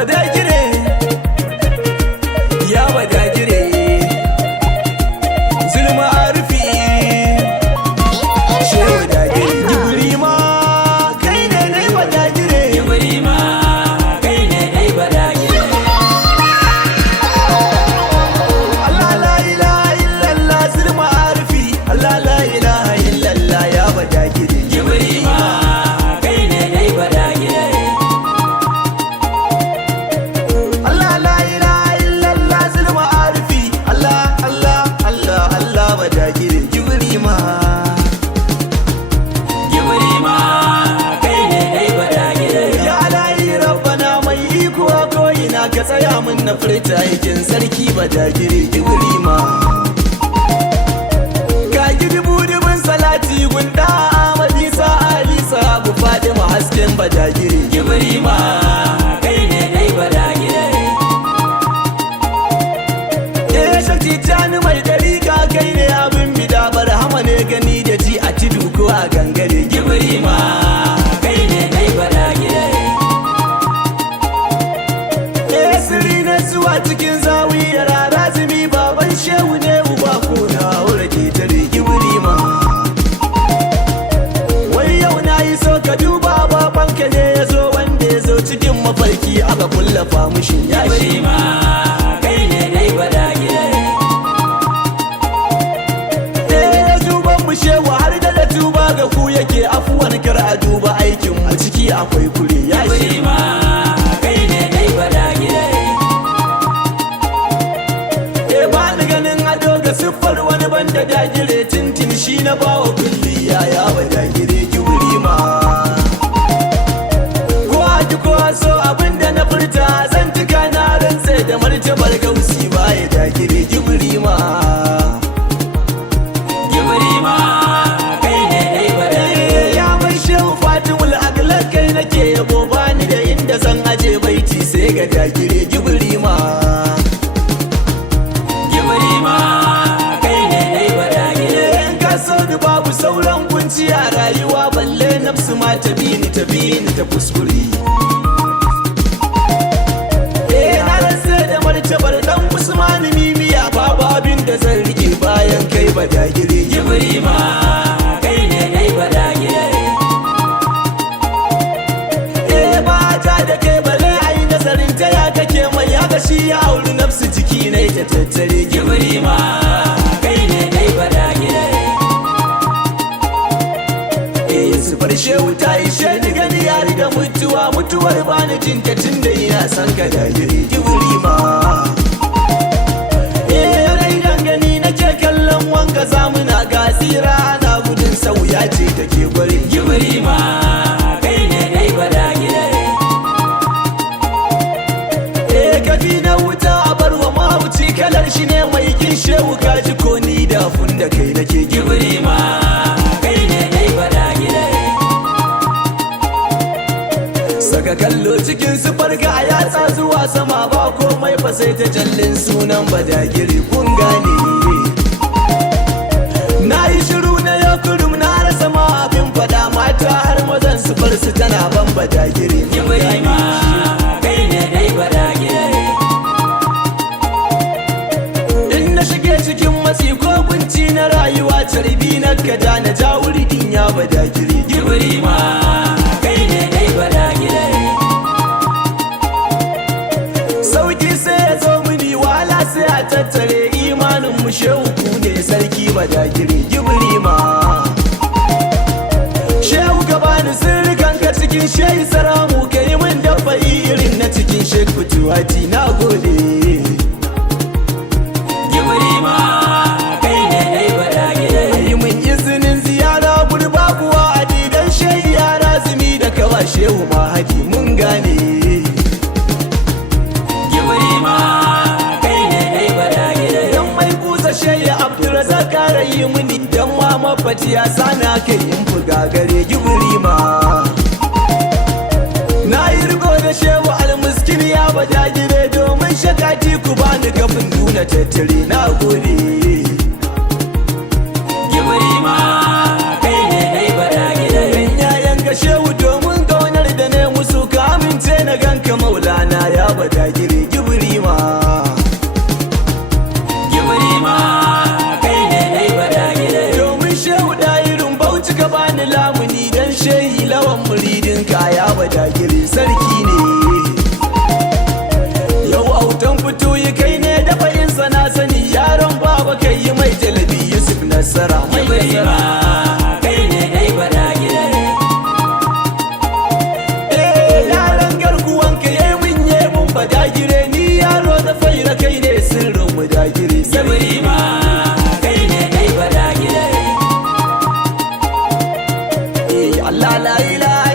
badagire ya badagire zulma arfi shehu badagire Ibrima kai ne dai badagire Ibrima kai ne dai badagire Allah la ilaha illallah zulma arfi Allah la ilaha illallah ya badagire Ibrima kai ne dai badagire Allah la ilaha illallah zulma arfi Allah Allah Allah Allah badagire Ibrima Ibrima kai ne dai badagire ya alayi rabbana mai iko ko ina ka tsaya min na furta aikin sarki badagire Ibrima ka gidibu dubin salati gunda Ahmadisa Alisa Abu Fatima hasken badagire Ibrima kai ne dai badagire shakti tani mai dariƙa kai ne abin bida barhama ne gani da ji a tudu ko a gangare Ibrima kai ne dai badagire sirri na zuwa cikin zawiyar razumi baban shehu ne uba ko na aure ke tare Ibrima wai yau na yi so ka duba babanka ne ya zo wanda ya zo cikin mafarki aka kullafa mushin yashi Ibrima kai ne dai badagire ya duban mu shehu har da tuba ga ku yake afuwan kar a duba aikin mu ciki akwai kure yashi Ibrima kai ne dai badagire ba ni ganin ado ga siffar wani banda dagire tintin shi na bawa kulliya ya ba dagire Ibrima ko haji ko so abinda na furta zan tuka na rantse da martabar gausi baya dagire Ibrima Ibrima kai ne dai badagire ya bar shehu Fatimul Aglak kai nake yabo bani da inda zan aje baiti sai ga dagire Ibrima Ibrima kai ne dai badagire in ka so ni babu sauran kunci a rayuwa balle nafsu ma ta bi ni ta kuskure na rasa da martabar dan Usman mimiya babu abin da zan rike bayan kai badagire Ibrima kai ne dai badagire ba ta da kai balle ai nazarin ta ya kake mai ya ga shi ya auri nafsu jiki ne ta tattare Ibrima kai ne dai badagire sufar shehu ta yi shani gani yari da mutuwar bani jinta tun da ina san ka dagire Ibrima rai dangane nake kallon wanga zamuna ga tsira ana gudun sauya ce take gwari Ibrima kai ne dai badagire kafi na wuta a barwa mahauci kalar shi ne mai kin shehu kaji ko ni da fun da kai nake Ibrima kai ne dai badagire saka kallo cikin sufar ga a yatsa zuwa sama ba komai fa sai ta jallin sunan badagire kun gane na yi shiru na yau kurum na rasa ma abin fada mata har mazan sufar su tana ban badagire Ibrima kai ne dai badagire in na shige cikin matsi ko kunci na rayuwa carbi na kada na ja wuridin ya badagire Ibrima kai ne dai badagire sauki sai ya zo mini wala sai a tattare imanin mu shehu ku ne sarki badagire Ibrima shehu ka bani sirrikan ka cikin shehi saramu ka yi min dafa'i irin na cikin shek fituwati na gode Ibrima kai ne dai badagire yi min izinin ziyara gurba kuwa adidan shehi ya razumi da kawa shehu mahadi mun gane Ibrima kai ne dai badagire dan mai kusa shehi Abdulrazak kara yi mini dan ma mafati ya sana kai in buga gare Ibrima na yi riko da shehu almuskin ya badagire domin shakati ku bani kafin nuna tattare na gode Ibrima kai ne dai badagire yayan ga shehu domin kaunar da ne musu ka amince na ganka maulana ya bani lamuni dan shehi lawan muridin kaya badagiri sarki ne. Yau autan fito yi kai ne dafa in sana sani yaron baba kai yi mai jalabi Yusuf Nasara mai Ibrahima kai ne dai badagire. Yaran garkuwanka yayi mun ye mun badagire ni yaro da faira kai ne sirrin mu dagire. Ibrahima kai ne dai badagire. Allah la ilaha